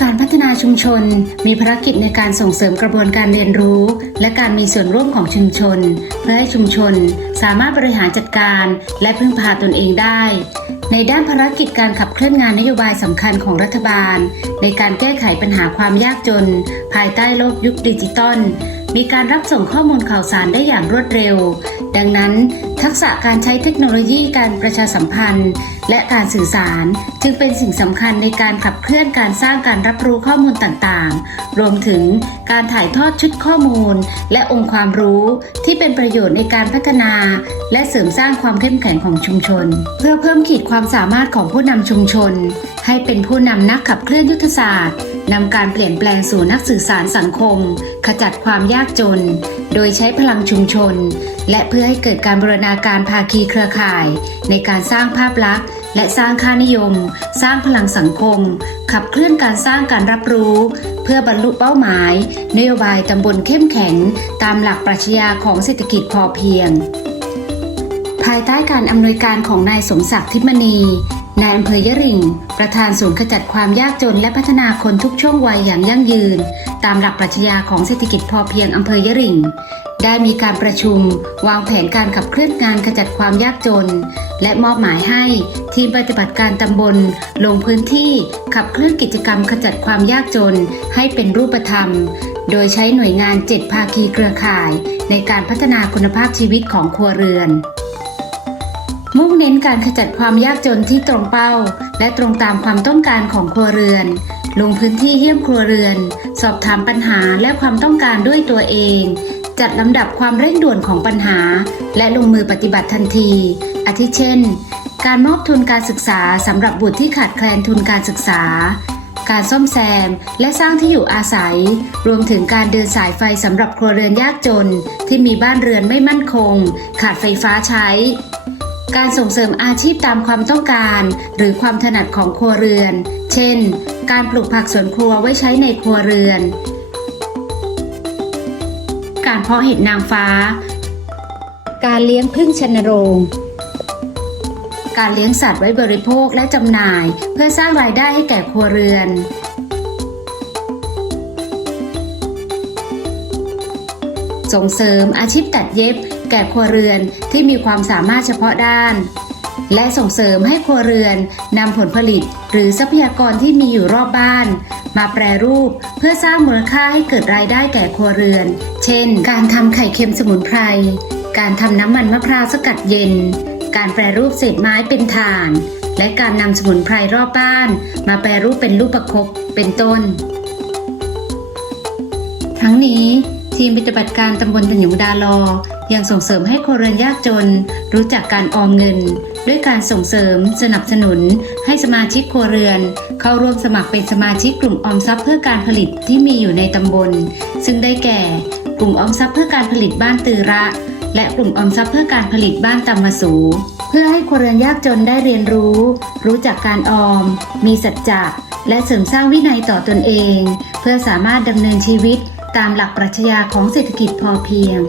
การพัฒนาชุมชน มีภารกิจในการส่งเสริมกระบวนการเรียนรู้ และการมีส่วนร่วมของชุมชน เพื่อให้ชุมชน สามารถบริหารจัดการ และพึ่งพาตนเองได้ ในด้านภารกิจการขับเคลื่อนงานนโยบายสำคัญของรัฐบาล ในการแก้ไขปัญหาความยากจน ภายใต้โลกยุคดิจิตอลมีการรับส่งข้อมูลข่าวสารได้อย่างรวดเร็ว ดังนั้น ทักษะการใช้เทคโนโลยีการประชาสัมพันธ์ และการสื่อสารจึงเป็นสิ่งสำคัญในการขับเคลื่อนการสร้างการรับรู้ข้อมูลต่างๆ รวมถึงการถ่ายทอดชุดข้อมูล และองค์ความรู้ที่เป็นประโยชน์ในการพัฒนา และเสริมสร้างความเข้มแข็งของชุมชน เพื่อเพิ่มขีดความสามารถของผู้นำชุมชน ให้เป็นผู้นำนักขับเคลื่อนยุทธศาสตร์ นำการเปลี่ยนแปลงสู่นักสื่อสารสังคม ขจัดความยากจน โดยใช้พลังชุมชน และเพื่อให้เกิดการบูรณาการภาคีเครือข่าย ในการสร้างภาพลักษณ์ และสร้างค่านิยม สร้างพลังสังคม ขับเคลื่อนการสร้างการรับรู้ เพื่อบรรลุเป้าหมาย นโยบายตำบลเข้มแข็ง ตามหลักปรัชญาของเศรษฐกิจพอเพียงภายใต้การอำนวยการของนายสมศักดิ์ทิมณี นายอำเภอยะริง ประธานศูนย์ขจัดความยากจนและพัฒนาคนทุกช่วงวัยอย่างยั่งยืน ตามหลักปรัชญาของเศรษฐกิจพอเพียงอำเภอยะริง ได้มีการประชุม วางแผนการขับเคลื่อนงานขจัดความยากจน และมอบหมายให้ทีมปฏิบัติการตำบล ลงพื้นที่ขับเคลื่อนกิจกรรมขจัดความยากจนให้เป็นรูปธรรม โดยใช้หน่วยงาน7ภาคีเครือข่าย ในการพัฒนาคุณภาพชีวิตของครัวเรือน มุ่งเน้นการขจัดความยากจนที่ตรงเป้า และตรงตามความต้องการของครัวเรือน ลงพื้นที่เยี่ยมครัวเรือน สอบถามปัญหาและความต้องการด้วยตัวเอง จัดลำดับความเร่งด่วนของปัญหา และลงมือปฏิบัติทันที อาทิเช่น การมอบทุนการศึกษาสำหรับบุตรที่ขาดแคลนทุนการศึกษา การซ่อมแซม และสร้างที่อยู่อาศัย รวมถึงการเดินสายไฟสำหรับครัวเรือนยากจน ที่มีบ้านเรือนไม่มั่นคง ขาดไฟฟ้าใช้ การส่งเสริมอาชีพตามความต้องการ หรือความถนัดของครัวเรือน เช่น การปลูกผักสวนครัวไว้ใช้ในครัวเรือน การเพาะเห็ดนางฟ้า การเลี้ยงพึ่งชนโรง การเลี้ยงสัตว์ไว้บริโภคและจำหน่าย เพื่อสร้างรายได้ให้แก่ครัวเรือนส่งเสริมอาชีพตัดเย็บ แก่ครัวเรือนที่มีความสามารถเฉพาะด้าน และส่งเสริมให้ครัวเรือนนำผลผลิต หรือทรัพยากรที่มีอยู่รอบบ้าน มาแปรรูปเพื่อสร้างมูลค่าให้เกิดรายได้แก่ครัวเรือน เช่น การทำไข่เค็มสมุนไพร การทำน้ำมันมะพร้าวสกัดเย็น การแปรรูปเศษไม้เป็นถ่าน และการนำสมุนไพรรอบบ้าน มาแปรรูปเป็นลูกประคบเป็นต้น ทั้งนี้ทีมปฏิบัติการตำบลตันหยงดาลอ ยังส่งเสริมให้ครเรือนยากจน รู้จักการออมเงิน ด้วยการส่งเสริม สนับสนุน ให้สมาชิกครัวเรือน เข้าร่วมสมัครเป็นสมาชิกกลุ่มออมทรัพย์เพื่อการผลิตที่มีอยู่ในตำบล ซึ่งได้แก่ กลุ่มออมทรัพย์เพื่อการผลิตบ้านตือระ และกลุ่มออมทรัพย์เพื่อการผลิตบ้านตำมาสู เพื่อให้ครัวเรือนยากจนได้เรียนรู้ รู้จักการออม มีสัจจะและเสริมสร้างวินัยต่อตนเอง เพื่อสามารถดำเนินชีวิตตามหลักปรัชญาของเศรษฐกิจพอเพียง